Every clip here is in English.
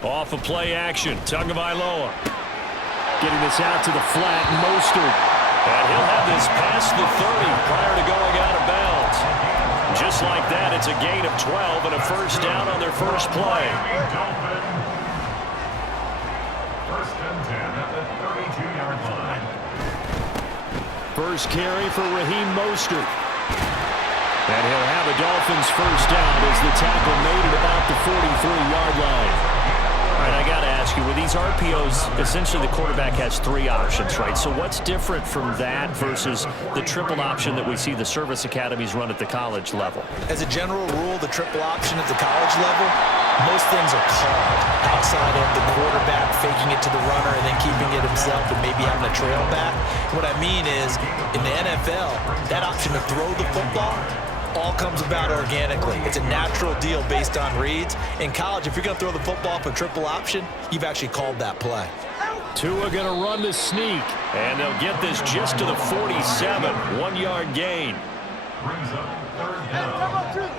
Off of play action, Tagovailoa. Getting this out to the flat, Mostert. And he'll have this past the 30 prior to going out of bounds. Just like that, it's a gain of 12 and a first down on their first play. First and 10 at the 32-yard line. First carry for Raheem Mostert. And he'll have a Dolphins first down as the tackle made at about the 43-yard line. All right, I got to ask you, with these RPOs, essentially the quarterback has three options, right? So what's different from that versus the triple option that we see the service academies run at the college level? As a general rule, the triple option at the college level, most things are called outside of the quarterback faking it to the runner and then keeping it himself and maybe having a trail back. What I mean is, in the NFL, that option to throw the football all comes about organically. It's a natural deal based on reads. In college, if you're going to throw the football for triple option, you've actually called that play. Tua going to run the sneak, and they'll get this just to the 47, 1-yard gain. Brings up third down.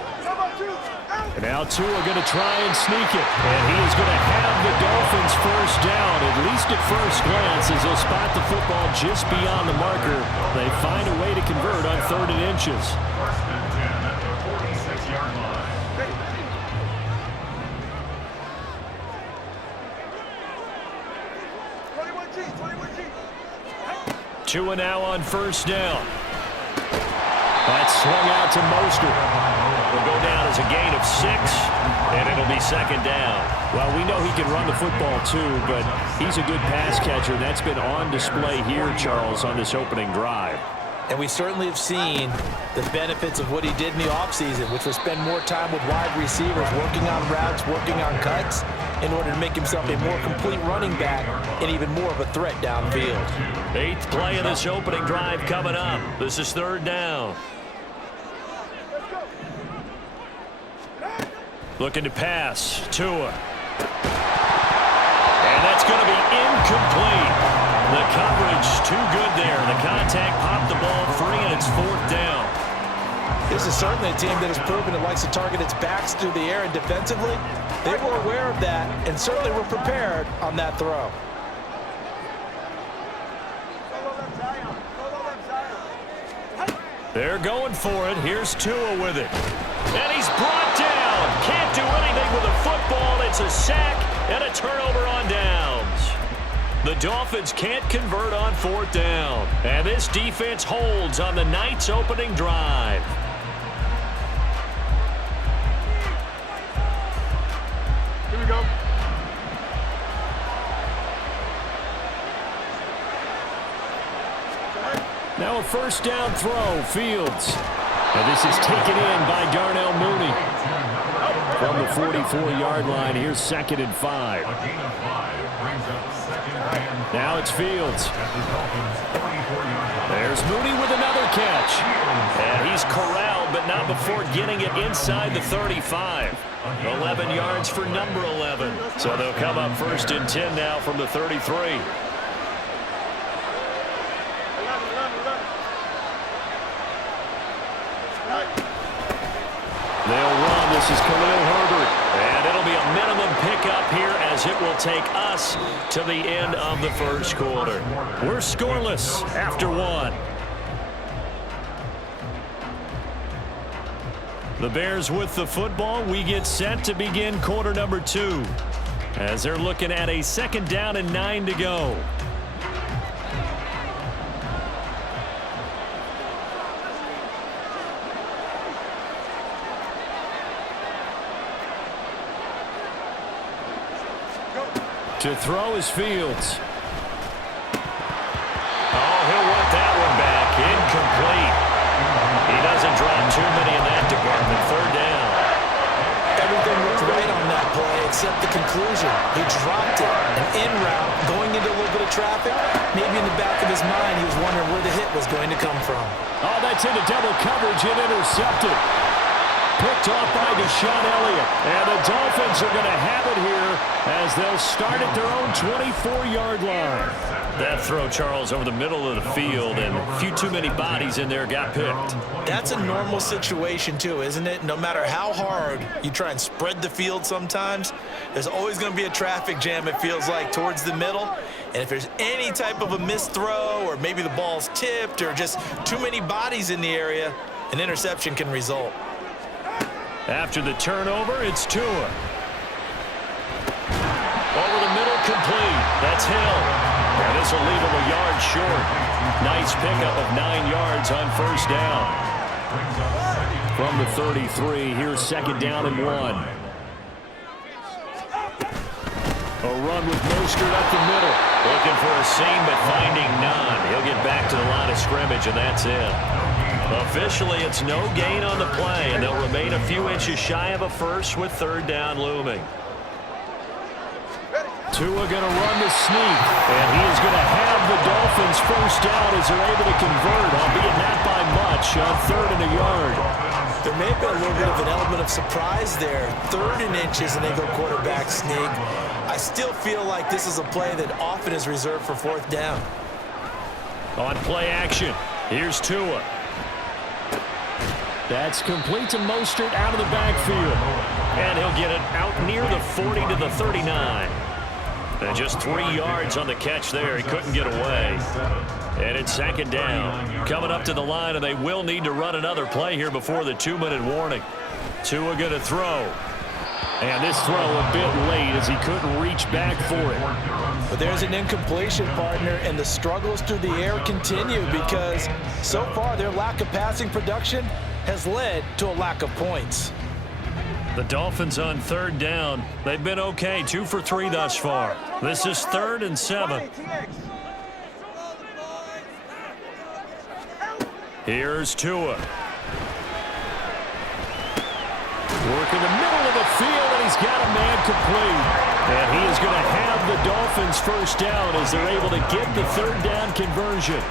And now Tua going to try and sneak it, and he is going to have the Dolphins first down, at least at first glance, as they'll spot the football just beyond the marker. They find a way to convert on 3rd and inches. First and 10 at the 46-yard line. Tua now on first down. That's swung out to Mostert. Will go down as a gain of 6, and it'll be second down. Well, we know he can run the football too, but he's a good pass catcher. That's been on display here, Charles, on this opening drive. And we certainly have seen the benefits of what he did in the offseason, which was spend more time with wide receivers, working on routes, working on cuts, in order to make himself a more complete running back and even more of a threat downfield. 8th play of this opening drive coming up. This is 3rd down. Looking to pass. Tua. And that's going to be incomplete. The coverage too good there. The contact popped the ball free, and it's 4th down. This is certainly a team that has proven it likes to target its backs through the air, and defensively, they were aware of that and certainly were prepared on that throw. They're going for it. Here's Tua with it. And he's brought down. Can't do anything with a football. It's a sack and a turnover on downs. The Dolphins can't convert on 4th down. And this defense holds on the night's opening drive. Here we go. Now a first down throw, Fields. And this is taken in by Darnell Mooney. From the 44-yard line, here's 2nd and 5. Now it's Fields. There's Mooney with another catch. And he's corralled, but not before getting it inside the 35. 11 yards for number 11. So they'll come up 1st and 10 now from the 33. They'll run. This is Khalil Herbert. And it'll be a minimum pickup here as it will take us to the end of the first quarter. We're scoreless after 1. The Bears with the football. We get set to begin quarter number 2 as they're looking at a 2nd down and 9 to go. To throw is Fields. Oh, he'll want that one back. Incomplete. He doesn't drop too many in that department. 3rd down. Everything looked right on that play except the conclusion. He dropped it. An in route, going into a little bit of traffic. Maybe in the back of his mind, he was wondering where the hit was going to come from. Oh, that's into double coverage and intercepted. picked off by Deshaun Elliott. And the Dolphins are going to have it here as they'll start at their own 24-yard line. That throw, Charles, over the middle of the field, and a few too many bodies in there got picked. That's a normal situation, too, isn't it? No matter how hard you try and spread the field sometimes, there's always going to be a traffic jam, it feels like, towards the middle. And if there's any type of a missed throw, or maybe the ball's tipped, or just too many bodies in the area, an interception can result. After the turnover, it's Tua. Over the middle, complete. That's Hill. And this will leave him a yard short. Nice pickup of 9 yards on first down. From the 33, here's second down and 1. A run with Mostert up the middle. Looking for a seam, but finding none. He'll get back to the line of scrimmage, and that's it. Officially, it's no gain on the play, and they'll remain a few inches shy of a first with third down looming. Tua going to run the sneak, and he is going to have the Dolphins first down as they're able to convert, albeit not by much, on 3rd and a yard. There may have been a little bit of an element of surprise there. 3rd and inches, and they go quarterback sneak. I still feel like this is a play that often is reserved for 4th down. On play action, here's Tua. That's complete to Mostert out of the backfield. And he'll get it out near the 40 to the 39. And just 3 yards on the catch there. He couldn't get away. And it's second down. Coming up to the line, and they will need to run another play here before the 2-minute warning. Tua going to throw. And this throw a bit late as he couldn't reach back for it. But there's an incompletion, partner, and the struggles through the air continue because so far their lack of passing production has led to a lack of points. The Dolphins on 3rd down. They've been okay, 2 for 3 thus far. This is 3rd and 7. Here's Tua. Work in the middle of the field, and he's got a man complete. And he is going to have the Dolphins first down as they're able to get the 3rd down conversion.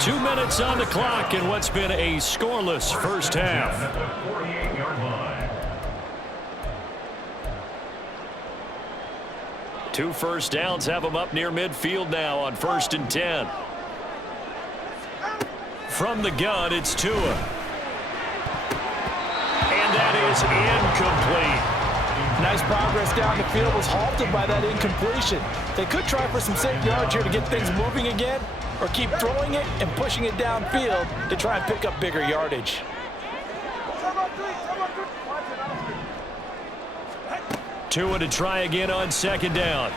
2 minutes on the clock in what's been a scoreless first half. 48-yard line. 2 first downs have them up near midfield now on 1st and 10. From the gun, it's Tua. And that is incomplete. Nice progress down the field was halted by that incompletion. They could try for some safe yards here to get things moving again, or keep throwing it and pushing it downfield to try and pick up bigger yardage. Tua to try again on 2nd down.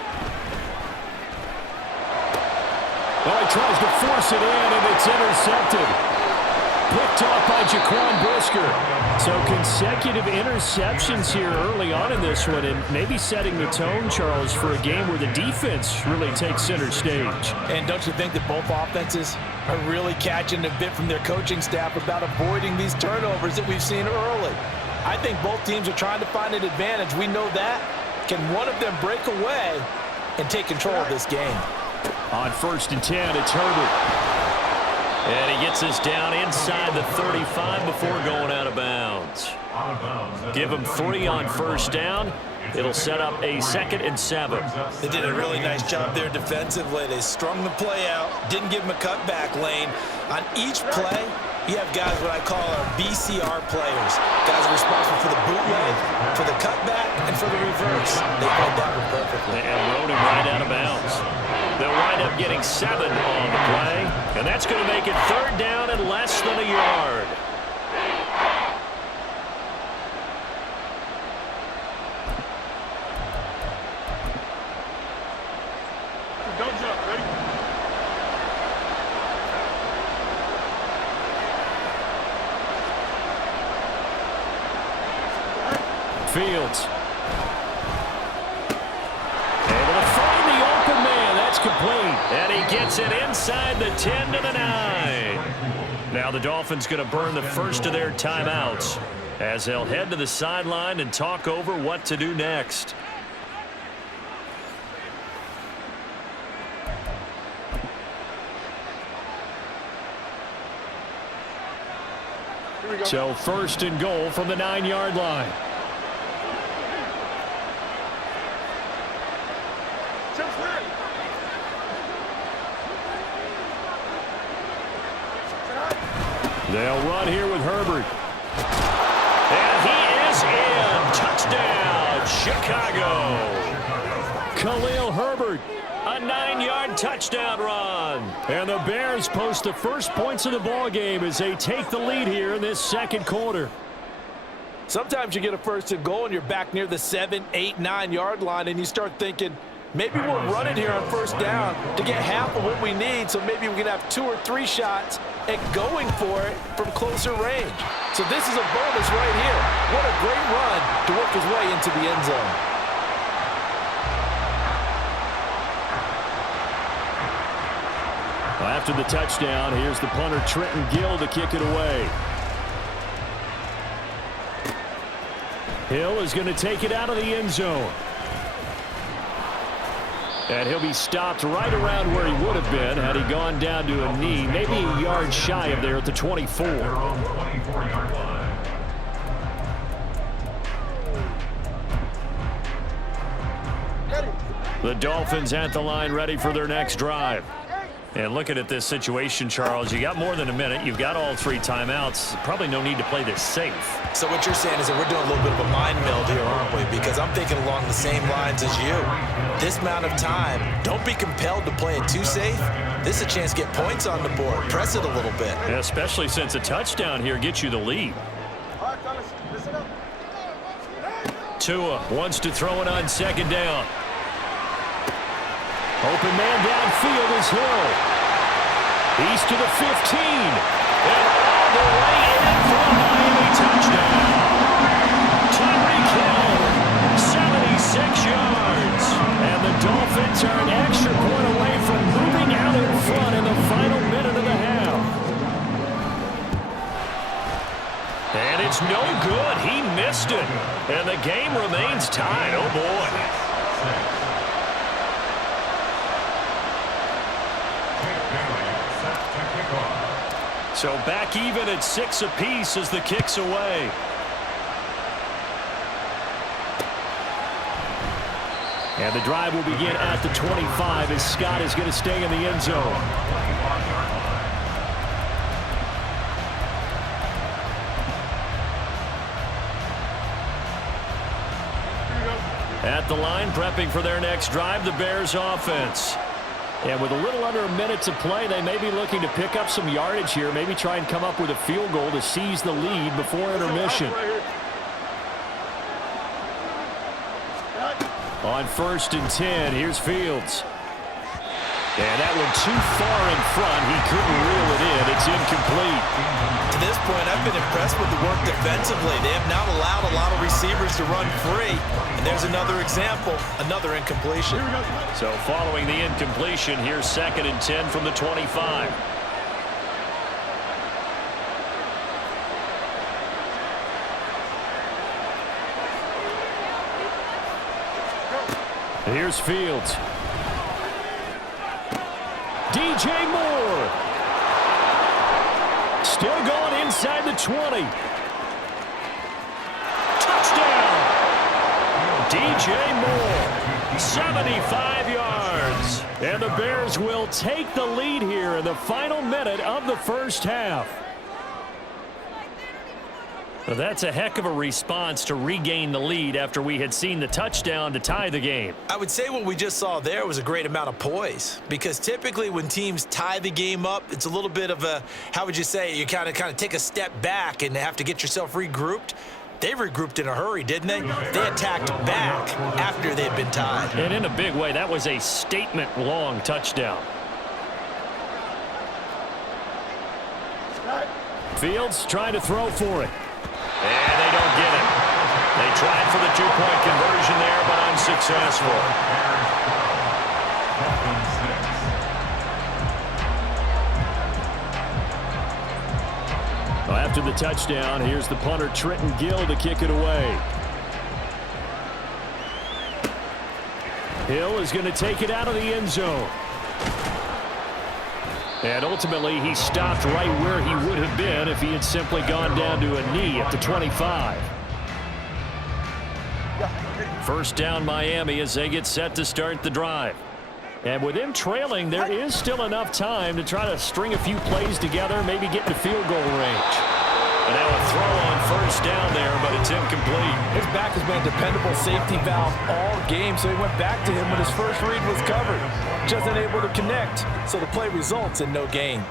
Well, he tries to force it in, and it's intercepted. Picked off by Jaquan Brisker. So consecutive interceptions here early on in this one, and maybe setting the tone, Charles, for a game where the defense really takes center stage. And don't you think that both offenses are really catching a bit from their coaching staff about avoiding these turnovers that we've seen early? I think both teams are trying to find an advantage. We know that. Can one of them break away and take control of this game? On 1st and 10, it's Herbert. And he gets this down inside the 35 before going out of bounds. Give him 3 on 1st down. It'll set up a 2nd and 7. They did a really nice job there defensively. They strung the play out, didn't give him a cutback lane. On each play, you have guys what I call our BCR players. Guys are responsible for the bootleg, for the cutback, and for the reverse. They played that one perfectly. And rode him right out of bounds. They'll wind up getting 7 on the play, and that's going to make it 3rd down and less than a yard. Don't jump, ready? Fields. Able to find the open man. That's complete. And he gets it inside the 10 to the 9. Now the Dolphins going to burn the first of their timeouts as they'll head to the sideline and talk over what to do next. So first and goal from the 9-yard line. They'll run here with Herbert. And he is in. Touchdown, Chicago. Khalil Herbert, a 9-yard touchdown run. And the Bears post the first points of the ball game as they take the lead here in this second quarter. Sometimes you get a first and goal and you're back near the 7, 8, 9-yard line and you start thinking, maybe we'll run it here on first down to get half of what we need, so maybe we can have 2 or 3 shots at going for it from closer range. So this is a bonus right here. What a great run to work his way into the end zone. Well, after the touchdown, here's the punter Trenton Gill to kick it away. Hill is going to take it out of the end zone. And he'll be stopped right around where he would have been had he gone down to a knee, maybe a yard shy of there at the 24. The Dolphins at the line ready for their next drive. And looking at this situation, Charles, you got more than a minute. You've got all 3 timeouts. Probably no need to play this safe. So what you're saying is that we're doing a little bit of a mind meld here, aren't we? Because I'm thinking along the same lines as you. This amount of time, don't be compelled to play it too safe. This is a chance to get points on the board. Press it a little bit. Yeah, especially since a touchdown here gets you the lead. Tua wants to throw it on second down. Open man downfield is Hill. He's to the 15. And all the way in for a Miami touchdown. Tyreek Hill, 76 yards. And the Dolphins are an extra point away from moving out in front in the final minute of the half. And it's no good. He missed it. And the game remains tied. Oh, boy. So back even at 6 apiece as the kick's away. And the drive will begin at the 25 as Scott is going to stay in the end zone. At the line, prepping for their next drive, the Bears offense. And with a little under a minute to play, they may be looking to pick up some yardage here, maybe try and come up with a field goal to seize the lead before intermission. On 1st and 10, here's Fields. And that one too far in front. He couldn't reel it in. It's incomplete. To this point, I've been impressed with the work defensively. They have not allowed a lot of receivers to run free. And there's another example, another incompletion. So following the incompletion, here's 2nd and 10 from the 25. Here's Fields. DJ Moore. Still going inside the 20. Touchdown. DJ Moore. 75 yards. And the Bears will take the lead here in the final minute of the first half. Well, that's a heck of a response to regain the lead after we had seen the touchdown to tie the game. I would say what we just saw there was a great amount of poise, because typically when teams tie the game up, it's a little bit of a, how would you say, you kind of take a step back and have to get yourself regrouped. They regrouped in a hurry, didn't they? They attacked back after they had been tied. And in a big way, that was a statement-long touchdown. Fields trying to throw for it. And they don't get it. They tried for the 2-point conversion there, but unsuccessful. Well, after the touchdown, here's the punter Trenton Gill to kick it away. Hill is going to take it out of the end zone. And ultimately, he stopped right where he would have been if he had simply gone down to a knee at the 25. First down Miami as they get set to start the drive. And with him trailing, there is still enough time to try to string a few plays together, maybe get into field goal range. And now a throw on first down there, but it's incomplete. His back has been a dependable safety valve all game, so he went back to him when his first read was covered. Just unable to connect, so the play results in no gain.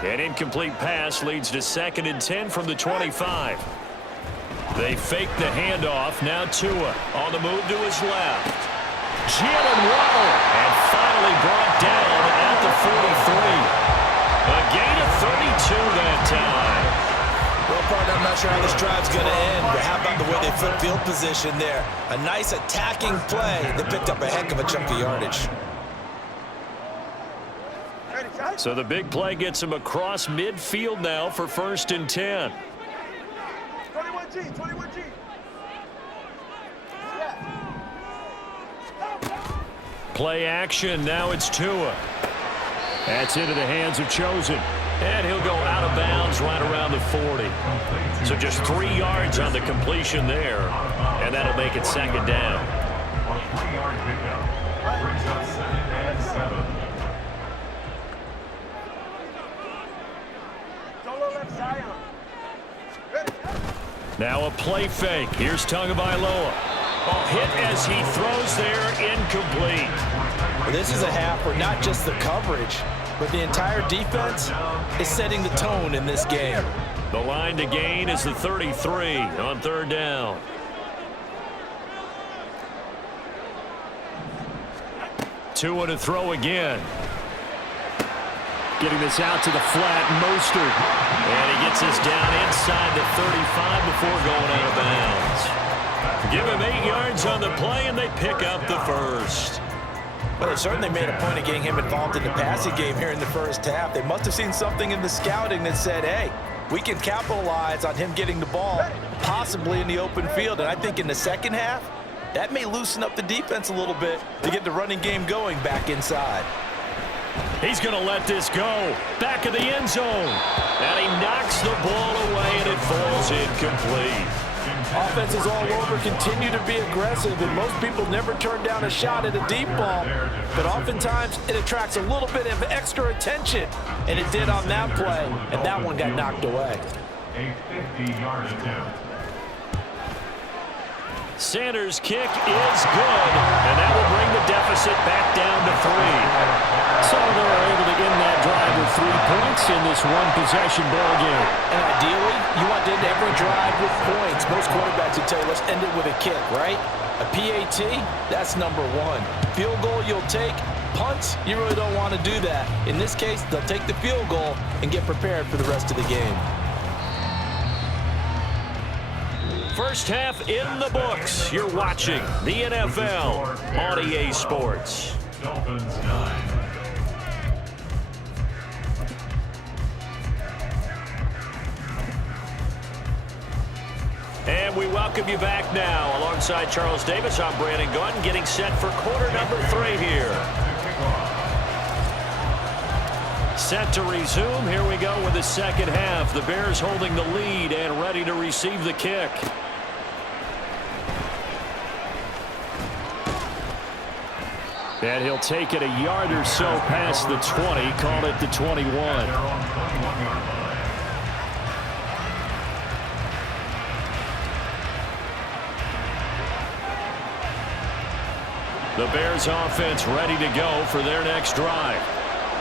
An incomplete pass leads to 2nd and 10 from the 25. They fake the handoff. Now Tua on the move to his left. Jalen Waddle, and finally brought down at the 43. A gain of 32 that time. Well, partner, I'm not sure how this drive's going to end, but how about the way they flip field position there? A nice attacking play. They picked up a heck of a chunk of yardage. So the big play gets him across midfield now for 1st and 10. 21G, 21G. Play action. Now it's Tua. That's into the hands of Chosen. And he'll go out of bounds right around the 40. So just 3 yards on the completion there. And that'll make it 2nd down. A 3-yard pickup brings up 2nd and 7. Solo left side. Now a play fake. Here's Tagovailoa. Oh, hit as he throws there, incomplete. Well, this is a half where not just the coverage, but the entire defense is setting the tone in this game. The line to gain is the 33 on 3rd down. Tua to throw again. Getting this out to the flat, Mostert. And he gets this down inside the 35 before going out of bounds. Give him 8 yards on the play, and they pick up the first. Well, they certainly made a point of getting him involved in the passing game here in the first half. They must have seen something in the scouting that said, hey, we can capitalize on him getting the ball, possibly in the open field. And I think in the second half, that may loosen up the defense a little bit to get the running game going back inside. He's going to let this go. Back of the end zone. And he knocks the ball away, and it falls incomplete. Offenses all over continue to be aggressive, and most people never turn down a shot at a deep ball. But oftentimes, it attracts a little bit of extra attention, and it did on that play, and that one got knocked away. A 50-yard attempt. Sanders' kick is good, and that will bring the deficit back down to 3. So they're able to end that drive with 3 points in this one-possession ball game. And ideally, you want to end every drive with points. Most quarterbacks would tell you, let's end it with a kick, right? A PAT, that's number 1. Field goal, you'll take. Punts, you really don't want to do that. In this case, they'll take the field goal and get prepared for the rest of the game. First half in the books. You're watching the NFL on EA Sports. Dolphins 9. And we welcome you back now. Alongside Charles Davis, I'm Brandon Gunn, getting set for quarter number 3 here. Set to resume. Here we go with the second half. The Bears holding the lead and ready to receive the kick. And he'll take it a yard or so past the 20, call it the 21. The Bears offense ready to go for their next drive.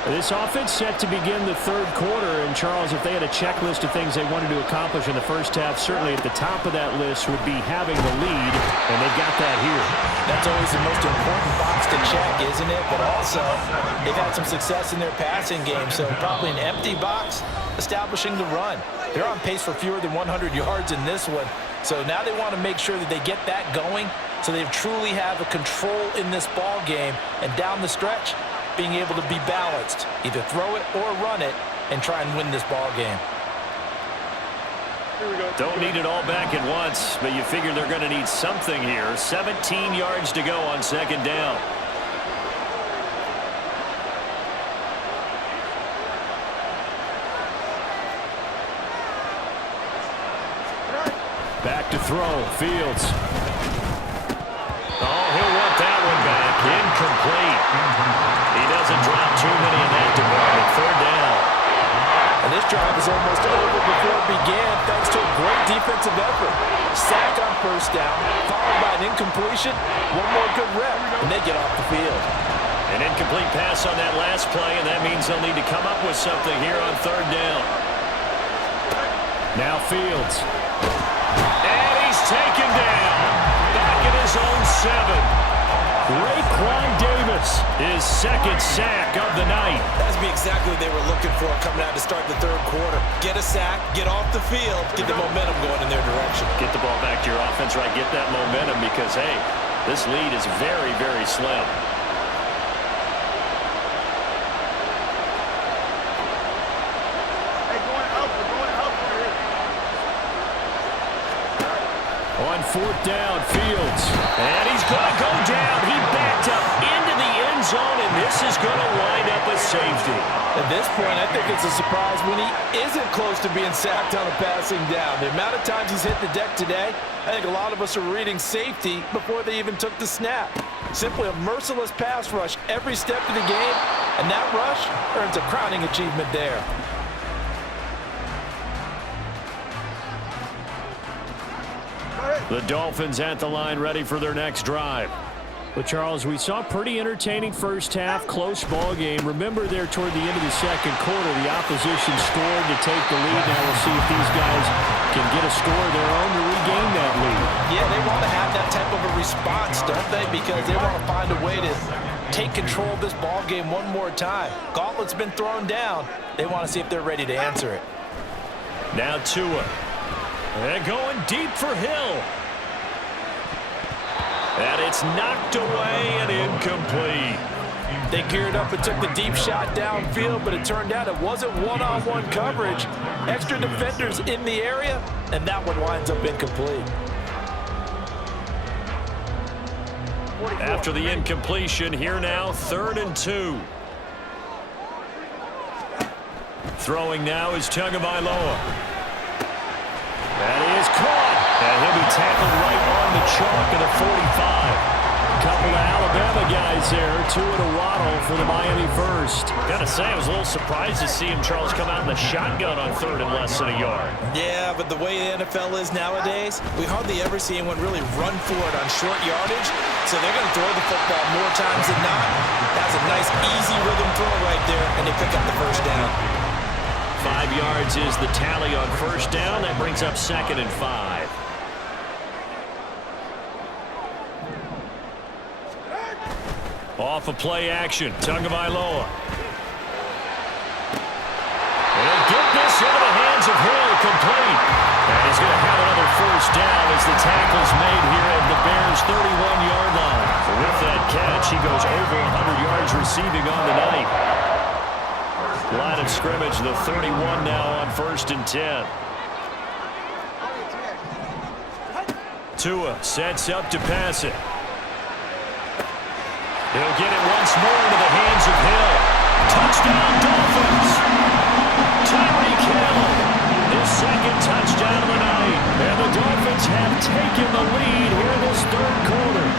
This offense set to begin the 3rd quarter, and Charles, if they had a checklist of things they wanted to accomplish in the first half, certainly at the top of that list would be having the lead, and they've got that here. That's always the most important box to check, isn't it? But also, they've had some success in their passing game, so probably an empty box establishing the run. They're on pace for fewer than 100 yards in this one, so now they want to make sure that they get that going so they truly have a control in this ball game, and down the stretch, being able to be balanced, either throw it or run it, and try and win this ball game. Don't need it all back at once, but you figure they're going to need something here. 17 yards to go on 2nd down. back to throw. Fields. Oh, he'll want that one back. Incomplete. He doesn't drop too many in that department. Third down. And this drive is almost over before it began thanks to a great defensive effort. Sack on first down, followed by an incompletion. One more good rep, and they get off the field. An incomplete pass on that last play, and that means they'll need to come up with something here on third down. Now Fields. And he's taken down. Back at his own 7. Raekwon Davis, his second sack of the night. That's exactly what they were looking for coming out to start the third quarter. Get a sack, get off the field, get the momentum going in their direction. Get the ball back to your offense, right? Get that momentum because, hey, this lead is very, very slim. Hey, going up, we're going up over here. On fourth down, Fields. And he's going to go down. He backed up into the end zone, and this is going to wind up a safety. At this point, I think it's a surprise when he isn't close to being sacked on a passing down. The amount of times he's hit the deck today, I think a lot of us are reading safety before they even took the snap. Simply a merciless pass rush every step of the game, and that rush earns a crowning achievement there. The Dolphins at the line ready for their next drive. But, Charles, we saw a pretty entertaining first half, close ball game. Remember there toward the end of the second quarter, the opposition scored to take the lead. Now we'll see if these guys can get a score of their own to regain that lead. Yeah, they want to have that type of a response, don't they? Because they want to find a way to take control of this ball game one more time. Gauntlet's been thrown down. They want to see if they're ready to answer it. Now Tua. And going deep for Hill. And it's knocked away and incomplete. They geared up and took the deep shot downfield, but it turned out it wasn't one-on-one coverage. Extra defenders in the area, and that one winds up incomplete. After the incompletion, here now, 3rd and 2. Throwing now is Tagovailoa. That is caught. And he'll be tackled right on the chalk of the 45. Couple of Alabama guys there. Tua to Waddle for the Miami first. Got to say, I was a little surprised to see him, Charles, come out in the shotgun on 3rd and less than a yard. Yeah, but the way the NFL is nowadays, we hardly ever see anyone really run for it on short yardage. So they're going to throw the football more times than not. That's a nice, easy rhythm throw right there, and they pick up the first down. 5 yards is the tally on first down. That brings up 2nd and 5. Off of play action, Tagovailoa. And get this into the hands of Hill, complete. And he's going to have another first down as the tackle's made here at the Bears' 31-yard line. With that catch, he goes over 100 yards receiving on the night. Line of scrimmage, the 31 now on 1st and 10. Tua sets up to pass it. He'll get it once more into the hands of Hill. Touchdown, Dolphins. Tyreek Hill, his 2nd touchdown of the night. And the Dolphins have taken the lead here in this 3rd quarter.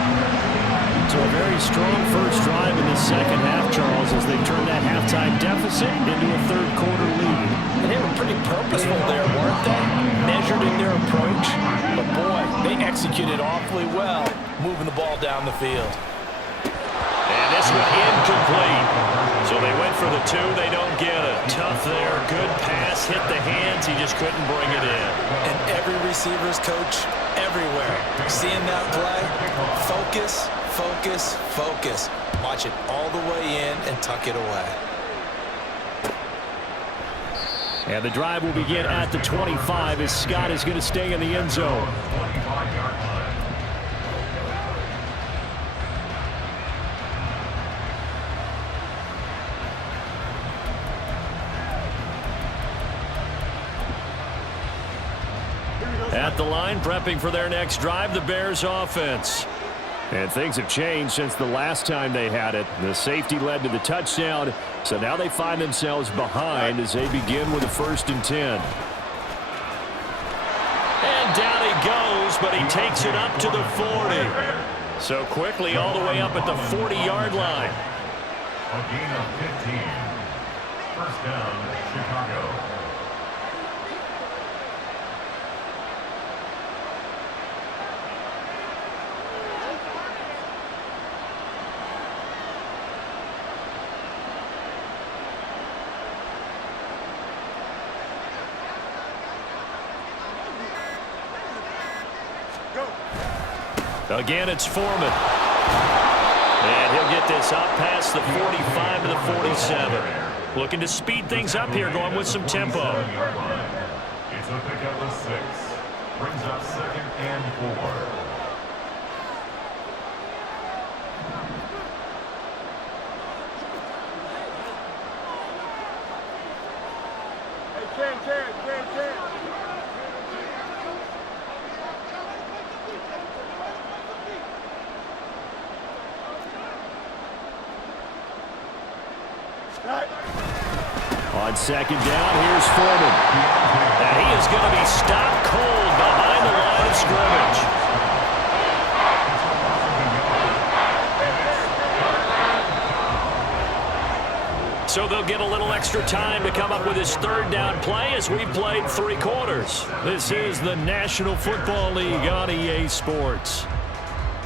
So a very strong first drive in the second half, Charles, as they turn that halftime deficit into a 3rd quarter lead. And they were pretty purposeful there, weren't they? Measured in their approach. But boy, they executed awfully well, moving the ball down the field. And this one incomplete. So they went for the 2. They don't get it. Tough there. Good pass. Hit the hands. He just couldn't bring it in. And every receiver's coach everywhere. Seeing that play, focus, focus, focus. Watch it all the way in and tuck it away. And the drive will begin at the 25 as Scott is going to stay in the end zone. At the line, prepping for their next drive, the Bears offense. And things have changed since the last time they had it. The safety led to the touchdown, so now they find themselves behind as they begin with a 1st and 10. And down he goes goes, but he takes it up to the 40. So quickly all the way up at the 40-yard line. A gain of 15. First down, Chicago. Again, it's Foreman. And he'll get this up past the 45 to the 47. Looking to speed things up here, going with some tempo. It's a pickup of 6. Brings up 2nd and 4. On second down, here's Foreman. And he is going to be stopped cold behind the line of scrimmage. So they'll get a little extra time to come up with his third down play as we've played 3 quarters. This is the National Football League on EA Sports.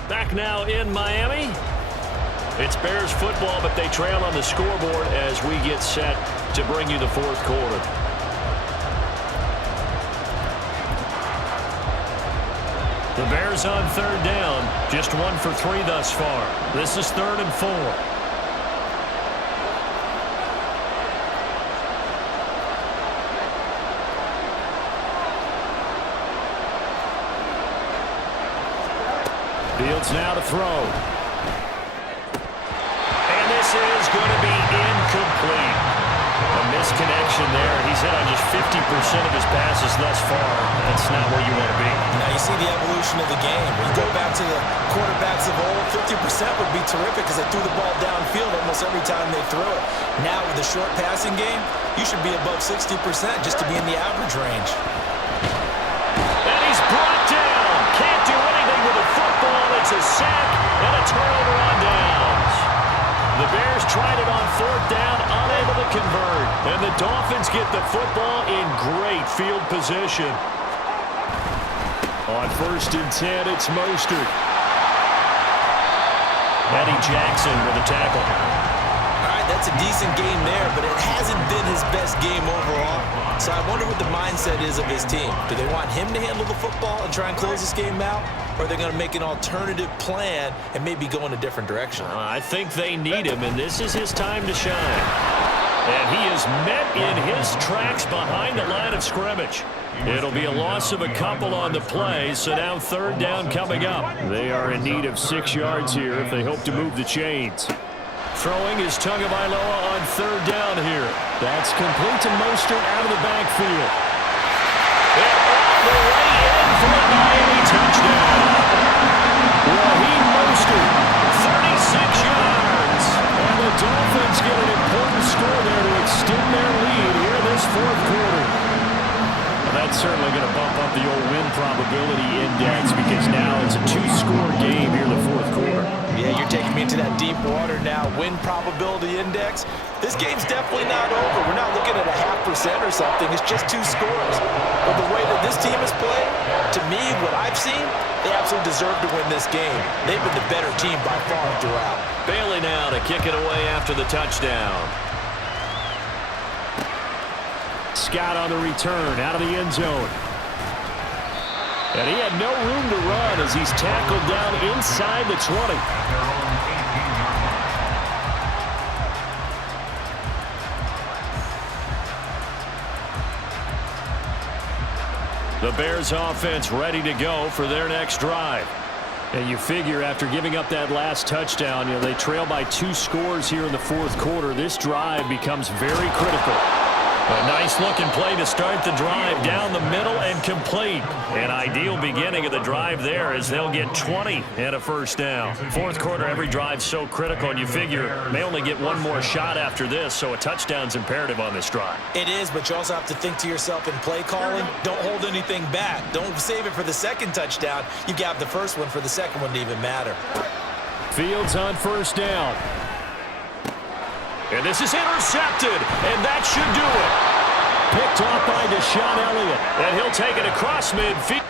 Back now in Miami. It's Bears football, but they trail on the scoreboard as we get set to bring you the 4th quarter. The Bears on third down, just 1 for 3 thus far. This is 3rd and 4. Fields now to throw. And this is going to be incomplete. A misconnection there. He's hit on just 50% of his passes thus far. That's not where you want to be. Now you see the evolution of the game. When you go back to the quarterbacks of old, 50% would be terrific because they threw the ball downfield almost every time they threw it. Now with the short passing game, you should be above 60% just to be in the average range. And he's brought down. Can't do anything with the football. It's a sack and a turnover on downs. The Bears tried it on 4th down, unable to convert. And the Dolphins get the football in great field position. On 1st and 10, it's Mostert. Eddie Jackson with a tackle. All right, that's a decent game there, but it hasn't been his best game overall. So I wonder what the mindset is of his team. Do they want him to handle the football and try and close this game out? Or are they going to make an alternative plan and maybe go in a different direction? I think they need him, and this is his time to shine. And he is met in his tracks behind the line of scrimmage. It'll be a loss of a couple on the play, so now 3rd down coming up. They are in need of 6 yards here if they hope to move the chains. Throwing is Tagovailoa on 3rd down here. That's complete to Mostert out of the backfield. And all the way in for a Miami touchdown. Raheem Mostert, 36 yards. And the Dolphins get an important score there to extend their lead here in this 4th quarter. Well, that's certainly going to bump up the old win probability index because now it's a 2-score game here in the 4th quarter. Yeah, you're taking me into that deep water now. Win probability index. This game's definitely not over. We're not looking at a 0.5% or something. It's just 2 scores. But the way that this team has played, to me, what I've seen, they absolutely deserve to win this game. They've been the better team by far throughout. Bailey now to kick it away after the touchdown. Scott on the return out of the end zone. And he had no room to run as he's tackled down inside the 20. The Bears offense ready to go for their next drive. And you figure after giving up that last touchdown, they trail by 2 scores here in the 4th quarter. This drive becomes very critical. A nice-looking play to start the drive down the middle and complete. An ideal beginning of the drive there as they'll get 20 and a first down. Fourth quarter, every drive's so critical, and you figure may only get one more shot after this, so a touchdown's imperative on this drive. It is, but you also have to think to yourself in play calling, don't hold anything back. Don't save it for the second touchdown. You got the first one for the second one to even matter. Fields on first down. And this is intercepted, and that should do it. Picked off by Deshaun Elliott, and he'll take it across midfield.